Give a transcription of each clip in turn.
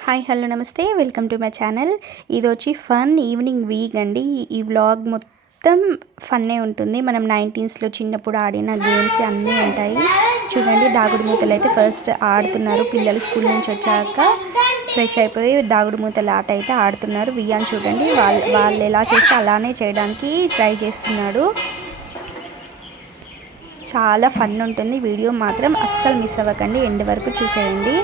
Hi hello నమస్తే. Welcome to my channel. ఇది వచ్చి ఫన్ ఈవినింగ్ వీక్ అండి. ఈ వ్లాగ్ మొత్తం ఫన్నే ఉంటుంది. మనం నైన్టీన్స్లో చిన్నప్పుడు ఆడిన గేమ్స్ అన్నీ ఉంటాయి. చూడండి దాగుడు మూతలు అయితే ఫస్ట్ ఆడుతున్నారు. పిల్లలు స్కూల్ నుంచి వచ్చాక ఫ్రెష్ అయిపోయి దాగుడు మూతల ఆట అయితే ఆడుతున్నారు. వియాన్ చూడండి వాళ్ళు వాళ్ళు ఎలా చేస్తే అలానే చేయడానికి ట్రై చేస్తున్నాడు. చాలా ఫన్ ఉంటుంది. వీడియో మాత్రం అస్సలు మిస్ అవ్వకండి. ఎండ్ వరకు చూసేయండి.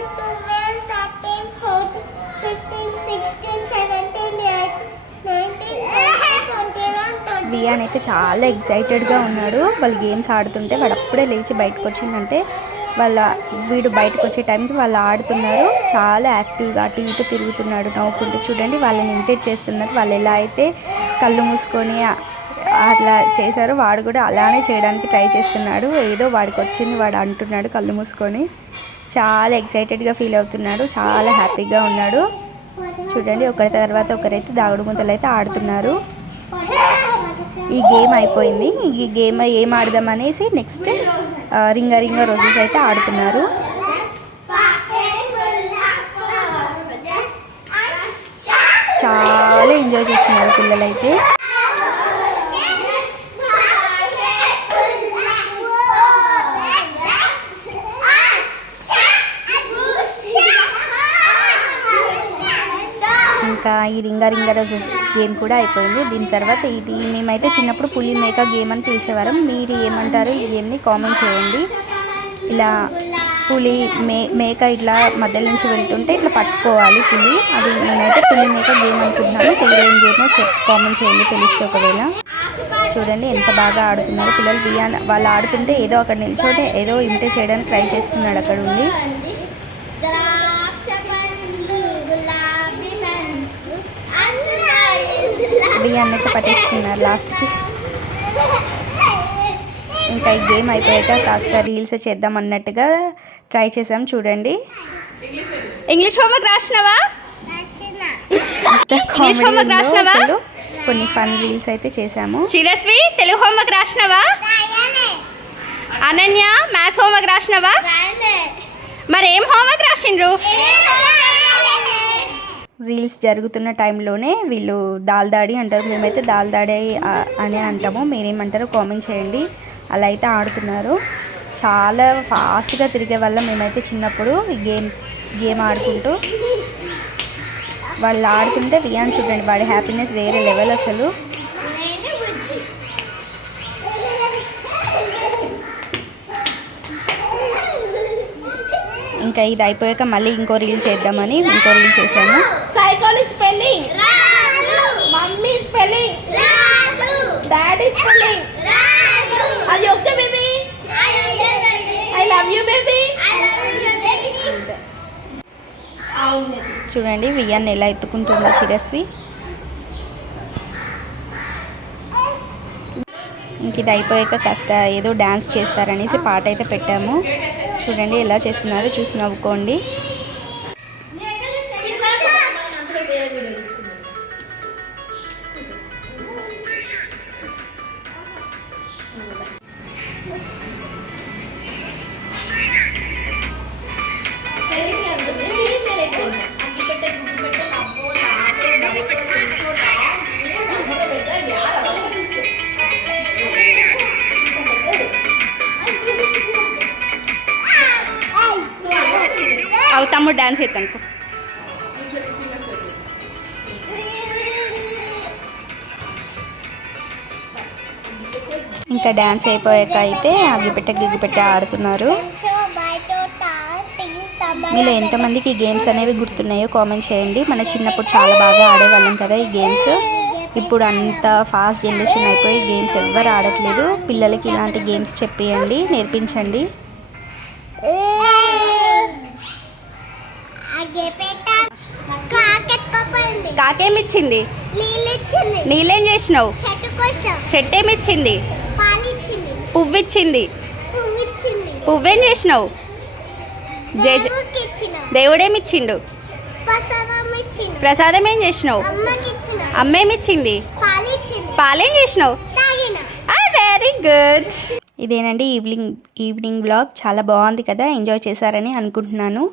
వియాన్ అయితే చాలా ఎగ్జైటెడ్గా ఉన్నాడు. వాళ్ళు గేమ్స్ ఆడుతుంటే వాడు అప్పుడే లేచి బయటకు వచ్చిందంటే వాళ్ళ వీడు బయటకు వచ్చే టైంకి వాళ్ళు ఆడుతున్నారు. చాలా యాక్టివ్గా అటు ఇటు తిరుగుతున్నాడు. నవ్వుకుంటూ చూడండి వాళ్ళని ఇమిటేట్ చేస్తున్నారు. వాళ్ళు ఎలా అయితే కళ్ళు మూసుకొని అట్లా చేశారో వాడు కూడా అలానే చేయడానికి ట్రై చేస్తున్నాడు. ఏదో వాడికి వచ్చింది వాడు అంటున్నాడు కళ్ళు మూసుకొని. చాలా ఎక్సైటెడ్గా ఫీల్ అవుతున్నాడు. చాలా హ్యాపీగా ఉన్నాడు. చూడండి ఒకరి తర్వాత ఒకరైతే దాగుడు మూతలు అయితే ఆడుతున్నారు. ఈ గేమ్ అయిపోయింది. ఈ గేమ్ ఏం ఆడదాం అనేసి నెక్స్ట్ రింగ రింగ రోజెస్ అయితే ఆడుతున్నారు. చాలా ఎంజాయ్ చేస్తున్నారు పిల్లలైతే. ఇంకా ఈ రింగ రింగ రోజు గేమ్ కూడా అయిపోయింది. దీని తర్వాత ఇది మేమైతే చిన్నప్పుడు పులి మేక గేమ్ అని పిలిచేవారం. మీరు ఏమంటారు ఈ గేమ్ని కామెంట్ చేయండి. ఇలా పులి మే మేక ఇట్లా మధ్య నుంచి వెళ్తుంటే ఇట్లా పట్టుకోవాలి పులి. అది నేనైతే పులి మేక గేమ్ అనుకుంటున్నాను హీరోయిన్ గేమ్ చెప్ కామెంట్ చేయండి. తెలిస్తే ఒకవేళ చూడండి ఎంత బాగా ఆడుతున్నారు పిల్లలు. బియాన్ వాళ్ళు ఆడుతుంటే ఏదో అక్కడ నిల్చోటే ఏదో ఇంటే చేయడానికి ట్రై చేస్తున్నాడు అక్కడ ఉండి. అందులో బియాన్ అయితే పట్టేస్తున్నారు లాస్ట్కి. ఇంకా ఈ గేమ్ అయిపోయాక కాస్త రీల్స్ చేద్దాం అన్నట్టుగా ట్రై చేసాం చూడండి. English homework రాసినావా? comedy ఉందో రాసినావా? కొన్ని ఫన్ రీల్స్ అయితే చేసాము. చిరస్వి తెలుగు హోంవర్క్ రాసినావా? అనన్య మ్యాథ్స్ హోంవర్క్ రాసినావా? మరి ఏం హోంవర్క్ రాసిండ్రు? రీల్స్ జరుగుతున్న టైంలోనే వీళ్ళు దాల్దాడి అంటారు. మేమైతే దాల్దాడి ఆ- అని అంటాము. మీరేమంటారో కామెంట్ చేయండి. అలా అయితే ఆడుతున్నారు. చాలా ఫాస్ట్గా తిరిగే వల్ల మేమైతే చిన్నప్పుడు. ఈ గేమ్ గేమ్ ఆడుకుంటూ వాళ్ళు ఆడుతుంటే వియాన్ చూడండి. వాడి హ్యాపీనెస్ వేరే లెవెల్ అసలు. ఇంకా ఇది అయిపోయాక మళ్ళీ ఇంకో రీల్ చేద్దామని ఇంకో రీల్ చేశాము cycle spelling? Mummy spelling. Daddy spelling. అది okay baby. I love you baby. చూడండి వియాన్ ఎలా ఎత్తుకుంటుందో చిరస్వి. ఇంక ఇది అయిపోయాక కాస్త ఏదో డ్యాన్స్ చేస్తారనేసి పాట అయితే పెట్టాము. చూడండి ఎలా చేస్తున్నారో చూసి నవ్వుకోండి. అవి తమ్ముడు డ్యాన్స్ చేస్తాను ఇంకా డ్యాన్స్ అయిపోయాక అయితే అగ్గిపెట్ట గిగ్గిపెట్ట ఆడుతున్నారు. మీలో ఎంతమందికి ఈ గేమ్స్ అనేవి గుర్తున్నాయో కామెంట్ చేయండి. మన చిన్నప్పుడు చాలా బాగా ఆడేవాళ్ళం కదా ఈ గేమ్స్ ఇప్పుడు అంత ఫాస్ట్ జనరేషన్ అయిపోయి గేమ్స్ ఎవ్వరు ఆడట్లేదు. పిల్లలకి ఇలాంటి గేమ్స్ చెప్పియండి నేర్పించండి. కాకేమిచ్చింది? నీళ్ళు చేసినావు? చెట్టేమిచ్చింది? పువ్విచ్చింది. పువ్వు చేసినావు? దేవుడేమిచ్చిండు? ప్రసాదం ఏం చేసినావు? అమ్మేమిచ్చింది? పాలు చేసినావు? Very good. ఇదేనండి ఈవినింగ్ ఈవినింగ్ బ్లాగ్ చాలా బాగుంది కదా? ఎంజాయ్ చేశారని అనుకుంటున్నాను.